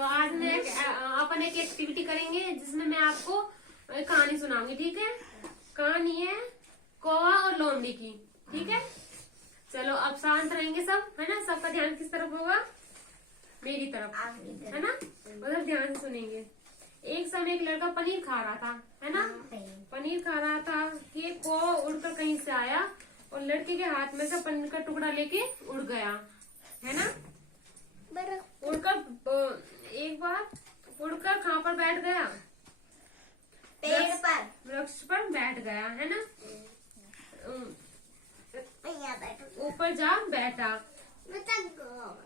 तो आज मैं अपन एक एक्टिविटी करेंगे जिसमें मैं आपको एक कहानी सुनाऊंगी। ठीक है, कहानी है कौवा और लोमड़ी की। ठीक है, चलो अब शांत रहेंगे सब, है ना। सबका ध्यान किस तरफ होगा? मेरी तरफ, है ना। उधर ध्यान से सुनेंगे। एक समय एक लड़का पनीर खा रहा था, है ना। पनीर खा रहा था कि एक कौवा उड़कर कहीं से आया और लड़के के हाथ में से पनीर का टुकड़ा लेके उड़ गया, है ना। उड़कर एक बार उड़कर कहाँ पर बैठ गया? पेड़ पर, वृक्ष पर बैठ गया, है ना। ऊपर जा बैठा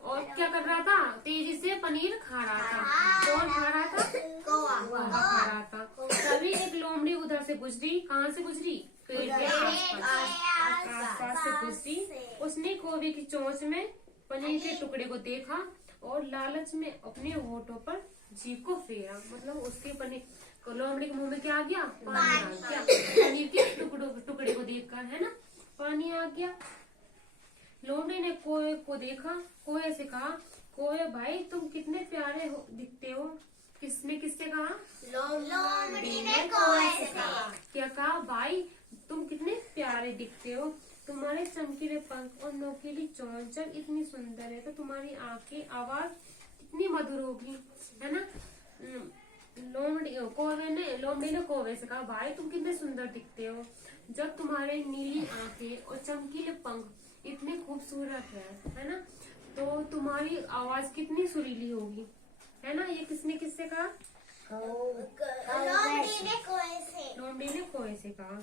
और क्या कर रहा था? तेजी से पनीर खा रहा था। कौन खा रहा था? कौवा। खा रहा था। तभी एक लोमड़ी उधर से गुजरी। कहाँ से गुजरी? पेड़ के आसपास से गुजरी। उसने कौवे की चोंच में पनीर के टुकड़े को देखा और लालच में अपने होठों पर जीभ को फेरा। मतलब उसके पनीर लोमड़ी के मुंह में क्या आ गया? पानी आ गया। पनीर के टुकड़े को देखकर, है ना, पानी आ गया। लोमड़ी ने कोए को देखा, कोए से कहा, कोए भाई तुम कितने प्यारे दिखते हो। किसने किससे कहा? लोमड़ी ने कौवे से कहा। क्या कहा? भाई तुम कितने प्यारे दिखते हो, तुम्हारे चमकीले पंख और नोकीली चोंच जब इतनी सुंदर है तो तुम्हारी आंखें आवाज कितनी मधुर होगी, है ना। लोमड़ी ने कौवे से कहा, भाई तुम कितने सुंदर दिखते हो जब तुम्हारे नीली आंखें और चमकीले पंख इतने खूबसूरत है ना। तो तुम्हारी आवाज कितनी सुरीली होगी, है ना। ये किसने किससे कहा? लोमड़ी ने कौवे से कहा।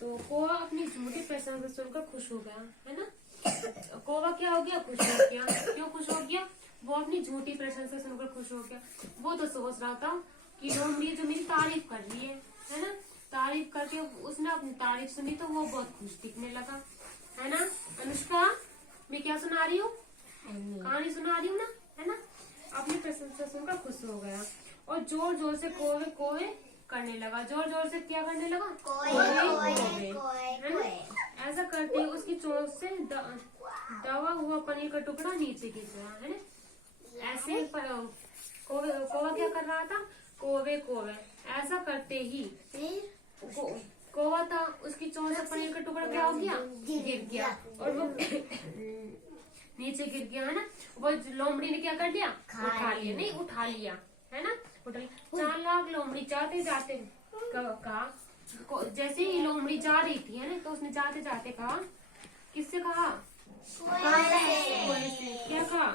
तो कौवा अपनी झूठी प्रशंसा सुनकर खुश हो गया, है ना। कौवा क्या हो गया? खुश हो गया। क्यों खुश हो गया? वो अपनी झूठी प्रशंसा सुनकर खुश हो गया। वो तो सोच रहा था कि लोमड़ी जो मेरी तारीफ कर रही है ना। तारीफ करके उसने अपनी तारीफ सुनी तो वो बहुत खुश दिखने लगा, है ना। अनुष्का, मैं क्या सुना रही हूँ? कहानी सुना रही हूँ ना, है ना। अपनी प्रशंसा सुनकर खुश हो गया और जोर जोर से कोवे कोवे करने लगा। जोर जोर से क्या करने लगा? है ना। ऐसा करते ही उसकी चोंच से दबा हुआ पनीर का टुकड़ा नीचे गिर गया, है ना। ऐसे कौवा क्या कर रहा था? कोवे कोवे ऐसा करते ही कौवा था, उसकी चोंच से पनीर का टुकड़ा क्या हो गया? गिर गया और वो नीचे गिर गया, है ना। वो लोमड़ी ने क्या कर लिया? उठा लिया। नहीं, उठा लिया, है ना। उठा लिया। 4 लाख लोमड़ी जाते जाते कहा, जैसे ही लोमड़ी जा रही थी, है ना, तो उसने जाते जाते कहा, किससे कहा? कौवे से। क्या कहा?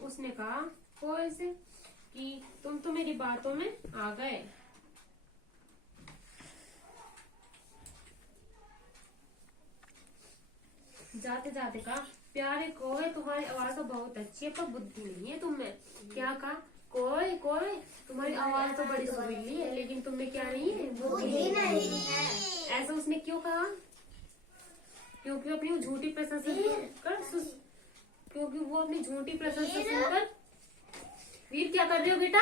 उसने कहा कौवे से कि तुम तो मेरी बातों में आ गए। जाते जाते कहा, प्यारे कौवे तुम्हारी आवाज तो बहुत अच्छी है पर बुद्धि नहीं है तुम्हें। क्या कहा? कौवे कौवे तुम्हारी आवाज तो बड़ी सुरीली है लेकिन तुम्हें क्या नहीं है? बुद्धि नहीं है। ऐसा उसने क्यों कहा? क्योंकि अपनी झूठी प्रशंसा सुनकर क्योंकि वो अपनी झूठी प्रशंसा सुनकर। वीर क्या कर रहे हो बेटा?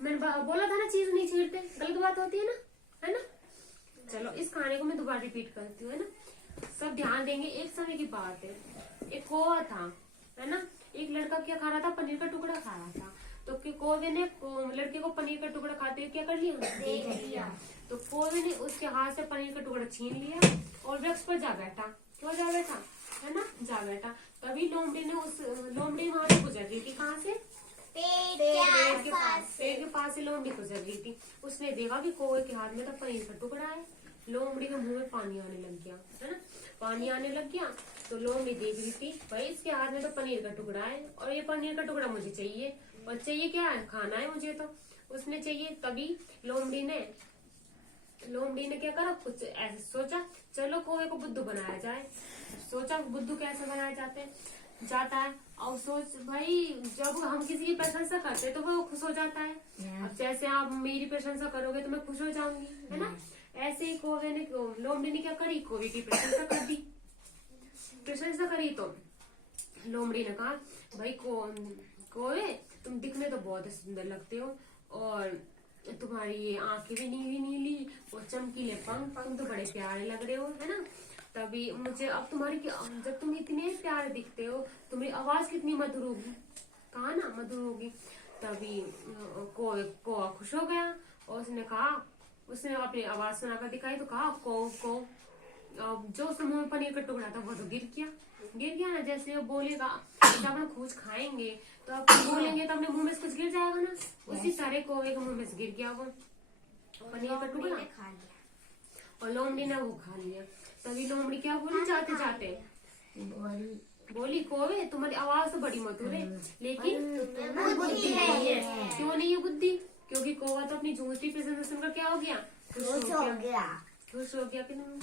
मैंने बोला था ना, चीज नहीं छीनते, गलत बात होती है ना, है ना। चलो इस कहानी को मैं दोबारा रिपीट करती हूँ, है ना। सब ध्यान देंगे। एक समय की बात है, एक कौवा था, है ना। एक लड़का क्या खा रहा था? पनीर का टुकड़ा खा रहा था। तो कौवे ने लड़के को पनीर का टुकड़ा खाते हुए क्या कर लिया? देख लिया। तो कौवे ने उसके हाथ से पनीर का टुकड़ा छीन लिया और वृक्ष पर जा बैठा। क्यों जा बैठा? है ना, जा बैठा। तभी लोमड़ी वहां से गुजर रही थी। कहाँ से? पेड़ के पास से लोमड़ी गुजर रही थी। उसने देखा कि कौवे के हाथ में तो पनीर का टुकड़ा है। लोमड़ी के मुंह में पानी आने लग गया, है ना। पानी आने लग गया तो लोमड़ी देख रही थी, भाई इसके हाथ में तो पनीर का टुकड़ा है और ये पनीर का टुकड़ा मुझे चाहिए। और चाहिए क्या है? खाना है मुझे तो। उसने चाहिए। तभी लोमड़ी ने क्या करा? कुछ ऐसे सोचा, चलो कौवे को बुद्धू बनाया जाए। सोचा बुद्धू कैसे बनाया जाता है। और सोच भाई, जब हम किसी की प्रशंसा करते हैं तो वो खुश हो जाता है। अब जैसे आप मेरी प्रशंसा करोगे तो मैं खुश हो जाऊंगी, है ना। ऐसे ही लोमड़ी ने क्या करी? कौवे की प्रशंसा कर दी। प्रशंसा करी तो लोमड़ी ने कहा, भाई कौवे तुम दिखने तो बहुत सुंदर लगते हो और तुम्हारी ये आंखें भी नीली नीली और चमकीले पंख तो बड़े प्यारे लग रहे हो, है ना। तभी मुझे अब जब तुम इतने प्यारे दिखते हो, तुम्हारी आवाज कितनी मधुर होगी, कहा ना मधुर होगी। तभी कौवा खुश हो गया और उसने अपनी आवाज सुनाकर दिखाई तो कहा को। अब जो उसके मुंह में पनीर का टुकड़ा था वो तो गिर गया ना। जैसे वो बोलेगा जब हम कुछ खाएंगे तो आप बोलेंगे तो अपने मुंह में से कुछ गिर जाएगा ना, उसी तरह कौवे के मुंह में से गिर गया वो पनीर का टुकड़ा खा लिया और लोमड़ी ने वो खा लिया। तभी लोमड़ी क्या बोली जाते जाते, बोली कौवे तुम्हारी आवाज तो बड़ी मधुर है लेकिन बुद्धि नहीं है। क्यों नहीं है बुद्धि? क्योंकि कौवा तो अपनी झूठी प्रेजेंटेशन का क्या हो गया, खुश हो गया कि नहीं।